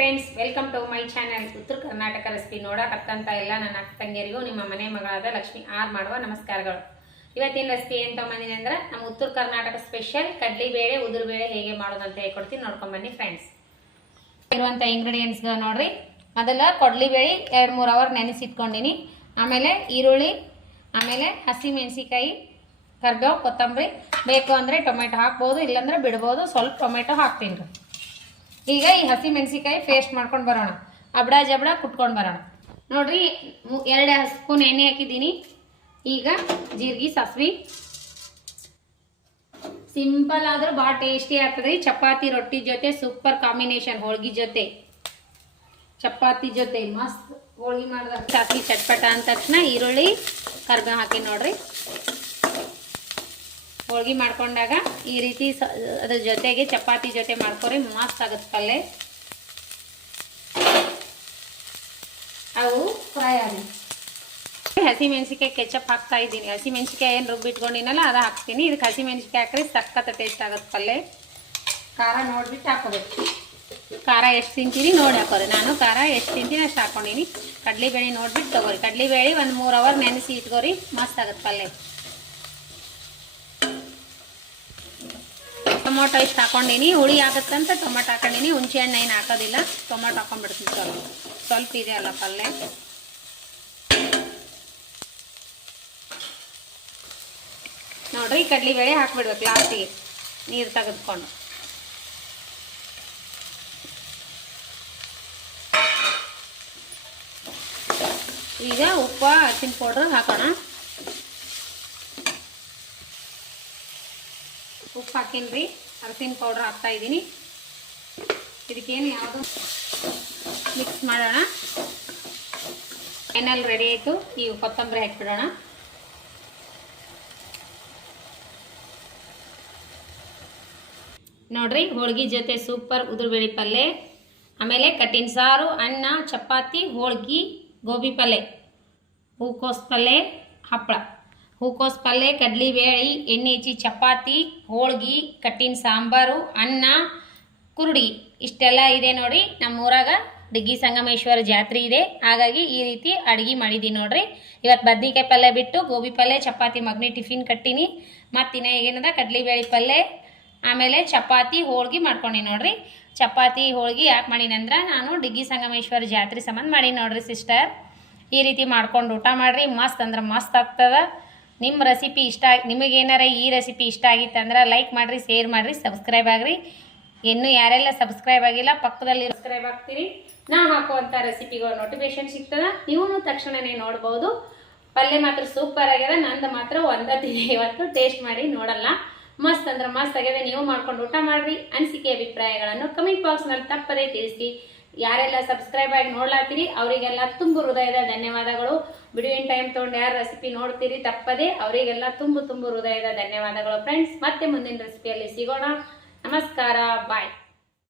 Friends, welcome to my channel. Uttara Karnataka recipe ನೋಡಕತ್ತಂತ ಎಲ್ಲ ನನ್ನ ಅಕ್ಕ ತಂಗಿಯರಿಗೂ ನಿಮ್ಮ ಮನೆ ಮಗಳಾದ ಲಕ್ಷ್ಮಿ ಆರ್ ಮಾಡುವ ನಮಸ್ಕಾರಗಳು. ಇವತ್ತಿನ ರೆಸಿಪಿ ಏನು ತೊಗೊಂಬಂದಿನಿ ಅಂದ್ರೆ ನಮ್ಮ ಉತ್ತರ ಕರ್ನಾಟಕ ಸ್ಪೆಷಲ್ ಕಡ್ಲಿಬೇಳೆ ಉದುರುಬೇಳೆ ಹೇಗೆ ಮಾಡೋದು ಅಂತ ಹೇಳ್ಕೊಡ್ತೀನಿ. ನೋಡ್ಕೊಂಡ್ ಬನ್ನಿ ಫ್ರೆಂಡ್ಸ್. ಇರುವಂಥ ಇಂಗ್ರೀಡಿಯೆಂಟ್ಸ್ ನೋಡ್ರಿ. ಮೊದಲ ಕಡ್ಲಿಬೇಳೆ 2-3 ಅವರ್ ನೆನೆಸಿಟ್ಕೊಂಡಿನಿ. ಆಮೇಲೆ ಈರುಳ್ಳಿ, ಆಮೇಲೆ ಹಸಿ ಮೆಣಸಿಕಾಯಿ, ಕರಿಬೇವು, ಕೊತ್ತಂಬರಿ. ಬೇಕು ಅಂದರೆ ಟೊಮೆಟೊ ಹಾಕ್ಬೋದು, ಇಲ್ಲಾಂದ್ರೆ ಬಿಡ್ಬೋದು. ಸ್ವಲ್ಪ ಟೊಮೆಟೊ ಹಾಕ್ತೀನಿ ರೀ. ಈಗ ಈ ಹಸಿ ಮೆಣಸಿಕಾಯಿ ಪೇಸ್ಟ್ ಮಾಡ್ಕೊಂಡು ಬರೋಣ. ಅಬ್ಡ ಜಬ್ಡ ಕುಟ್ಕೊಂಡು ಬರೋಣ. ನೋಡ್ರಿ, 2 ಸ್ಪೂನ್ ಎಣ್ಣೆ ಹಾಕಿದ್ದೀನಿ. ಈಗ ಜೀರಿಗೆ, ಸಾಸಿವೆ. ಸಿಂಪಲ್ ಆದ್ರೂ ಭಾಳ ಟೇಸ್ಟಿ ಆಗ್ತದ್ರಿ. ಚಪಾತಿ ರೊಟ್ಟಿ ಜೊತೆ ಸೂಪರ್ ಕಾಂಬಿನೇಷನ್. ಹೋಳ್ಗಿ ಜೊತೆ, ಚಪಾತಿ ಜೊತೆ ಮಸ್ತ್ ಹೋಳ್ಗಿ ಮಾಡಿದಾಗ ಸಾಸಿವೆ ಚಟ್ಪಟ ಅಂದ ತಕ್ಷಣ ಈರುಳ್ಳಿ, ಕರಿಬೇವು ಹಾಕಿ ನೋಡ್ರಿ. ಹೋಳ್ಗಿ ಮಾಡ್ಕೊಂಡಾಗ ಈ ರೀತಿ ಅದ್ರ ಜೊತೆಗೆ ಚಪಾತಿ ಜೊತೆ ಮಾಡ್ಕೊರಿ, ಮಸ್ತ್ ಆಗುತ್ತೆ ಪಲ್ಯ. ಅವು ಫ್ರೈ ಆಗಿ ಹಸಿ ಮೆಣಸಿಕಾಯಿ ಕೆಚಪ್ ಹಾಕ್ತಾ ಇದ್ದೀನಿ. ಹಸಿ ಮೆಣಸಿಕಾಯಿ ಏನು ರುಬ್ಬಿಟ್ಕೊಂಡಿನಲ್ಲ ಅದು ಹಾಕ್ತೀನಿ. ಇದಕ್ಕೆ ಹಸಿ ಮೆಣಸಿಕಾಯಿ ಹಾಕ್ರಿ, ಸಖತ್ ಟೇಸ್ಟ್ ಆಗುತ್ತೆ ಪಲ್ಯ. ಖಾರ ನೋಡ್ಬಿಟ್ಟು ಹಾಕೋಬೇಕು. ಖಾರ ಎಷ್ಟು ತಿಂತೀನಿ ನೋಡಿ ಹಾಕೋರಿ. ನಾನು ಖಾರ ಎಷ್ಟು ತಿಂತೀನಿ ಅಷ್ಟು ಹಾಕೊಂಡಿನಿ. ಕಡ್ಲಿಬೇಳೆ ನೋಡ್ಬಿಟ್ಟು ತಗೋರಿ. ಕಡ್ಲಿಬೇಳೆ 1-3 ಅವರ್ ನೆನೆಸಿ ಇಟ್ಕೋರಿ, ಮಸ್ತ್ ಆಗುತ್ತೆ ಪಲ್ಯ. ಟೊಮೊಟೊ ಇಷ್ಟು ಹಾಕೊಂಡಿನಿ. ಹುಳಿ ಆಗುತ್ತಂತ ಟೊಮೊಟೊ ಹಾಕೊಂಡಿನಿ. ಹುಣಸೆ ಹಣ್ಣು ಏನು ಹಾಕೋದಿಲ್ಲ. ಟೊಮೊಟೊ ಹಾಕೊಂಡ್ಬಿಡ್ತೀನಿ. ಸ್ವಲ್ಪ ಇದೆ ಅಲ್ಲ ಪಲ್ಯ. ನೋಡ್ರಿ, ಕಡ್ಲಿಬೇಳೆ ಹಾಕ್ಬಿಡ್ಬೇಕು ಲಾಸ್ಟಿಗೆ ನೀರು ತೆಗೆದುಕೊಂಡು. ಈಗ ಉಪ್ಪು, ಅರಿಶಿನ ಪೌಡ್ರ್ ಹಾಕೋಣ. ಉಪ್ಪು ಹಾಕಿನ್ರಿ, ಅರಿಶಿನ ಪೌಡ್ರ್ ಹಾಕ್ತಾ ಇದ್ದೀನಿ. ಇದಕ್ಕೇನು ಯಾವುದು ಮಿಕ್ಸ್ ಮಾಡೋಣ. ಫೈನಲ್ ರೆಡಿ ಆಯಿತು. ಈಗ ಕೊತ್ತಂಬರಿ ಹಾಕಿಬಿಡೋಣ. ನೋಡ್ರಿ, ಹೋಳ್ಗಿ ಜೊತೆ ಸೂಪರ್ ಉದುರುಬೇಳೆ ಪಲ್ಯ, ಆಮೇಲೆ ಕಟ್ಟಿನ ಸಾರು, ಅನ್ನ, ಚಪಾತಿ, ಹೋಳ್ಗಿ, ಗೋಬಿ ಪಲ್ಯ, ಹೂಕೋಸು ಪಲ್ಯ, ಹಪ್ಪಳ. ಹೂಕೋಸು ಪಲ್ಯ, ಕಡ್ಲಿಬೇಳೆ, ಎಣ್ಣೆ ಹಚ್ಚಿ ಚಪಾತಿ, ಹೋಳ್ಗಿ, ಕಟ್ಟಿನ ಸಾಂಬಾರು, ಅನ್ನ, ಕುರುಡಿ ಇಷ್ಟೆಲ್ಲ ಇದೆ ನೋಡಿ. ನಮ್ಮೂರಾಗ ಡಿಗ್ಗಿ ಸಂಗಮೇಶ್ವರ ಜಾತ್ರೆ ಇದೆ, ಹಾಗಾಗಿ ಈ ರೀತಿ ಅಡುಗೆ ಮಾಡಿದ್ದೀನಿ ನೋಡ್ರಿ. ಇವತ್ತು ಬದ್ನಿಕಾಯಿ ಪಲ್ಯ ಬಿಟ್ಟು ಗೋಬಿ ಪಲ್ಯ, ಚಪಾತಿ ಮಗನಿ ಟಿಫಿನ್ ಕಟ್ಟಿನಿ. ಮತ್ತಿನ್ನ ಏನದ ಕಡ್ಲಿಬೇಳೆ ಪಲ್ಯ, ಆಮೇಲೆ ಚಪಾತಿ, ಹೋಳ್ಗಿ ಮಾಡ್ಕೊಂಡಿ ನೋಡ್ರಿ. ಚಪಾತಿ ಹೋಳ್ಗಿ ಯಾಕೆ ಮಾಡೀನಿ ಅಂದ್ರೆ ನಾನು ಡಿಗ್ಗಿ ಸಂಗಮೇಶ್ವರ ಜಾತ್ರೆ ಸಂಬಂಧ ಮಾಡೀನಿ ನೋಡ್ರಿ ಸಿಸ್ಟರ್. ಈ ರೀತಿ ಮಾಡ್ಕೊಂಡು ಊಟ ಮಾಡಿರಿ, ಮಸ್ತ್ ಅಂದ್ರೆ ಮಸ್ತ್ ಆಗ್ತದೆ. ನಿಮ್ಮ ರೆಸಿಪಿ ನಿಮಗೇನಾರ ಈ ರೆಸಿಪಿ ಇಷ್ಟ ಆಗಿತ್ತಂದ್ರೆ ಲೈಕ್ ಮಾಡಿರಿ, ಶೇರ್ ಮಾಡಿರಿ, ಸಬ್ಸ್ಕ್ರೈಬ್ ಆಗಿರಿ. ಇನ್ನೂ ಯಾರೆಲ್ಲ ಸಬ್ಸ್ಕ್ರೈಬ್ ಆಗಿಲ್ಲ ಪಕ್ಕದಲ್ಲಿ ಸಬ್ಸ್ಕ್ರೈಬ್ ಆಗ್ತೀರಿ. ನಾ ಹಾಕುವಂಥ ರೆಸಿಪಿಗಳು ನೋಟಿಫಿಕೇಶನ್ ಸಿಗ್ತದೆ, ನೀವು ತಕ್ಷಣನೇ ನೋಡ್ಬೋದು. ಪಲ್ಯ ಮಾತ್ರ ಸೂಪರ್ ಆಗ್ಯದ. ನಂದು ಮಾತ್ರ ಒಂದಿನ ಇವತ್ತು ಟೇಸ್ಟ್ ಮಾಡಿ ನೋಡಲ್ಲ. ಮಸ್ತ್ ಅಂದ್ರೆ ಮಸ್ತ್ ಆಗ್ಯದ. ನೀವು ಮಾಡ್ಕೊಂಡು ಊಟ ಮಾಡಿರಿ. ಅನಿಸಿಕೆ ಅಭಿಪ್ರಾಯಗಳನ್ನು ಕಮೆಂಟ್ ಬಾಕ್ಸ್ನಲ್ಲಿ ತಪ್ಪದೇ ತಿಳಿಸಿ. ಯಾರೆಲ್ಲ ಸಬ್ಸ್ಕ್ರೈಬ್ ಆಗಿ ನೋಡ್ಲಾತೀರಿ ಅವರಿಗೆಲ್ಲ ತುಂಬ ಹೃದಯದ ಧನ್ಯವಾದಗಳು. ಬಿಡುವಿನ ಟೈಮ್ ತೊಗೊಂಡು ಯಾರು ರೆಸಿಪಿ ನೋಡ್ತೀರಿ ತಪ್ಪದೇ ಅವರಿಗೆಲ್ಲ ತುಂಬ ಹೃದಯದ ಧನ್ಯವಾದಗಳು ಫ್ರೆಂಡ್ಸ್. ಮತ್ತೆ ಮುಂದಿನ ರೆಸಿಪಿಯಲ್ಲಿ ಸಿಗೋಣ. ನಮಸ್ಕಾರ, ಬಾಯ್.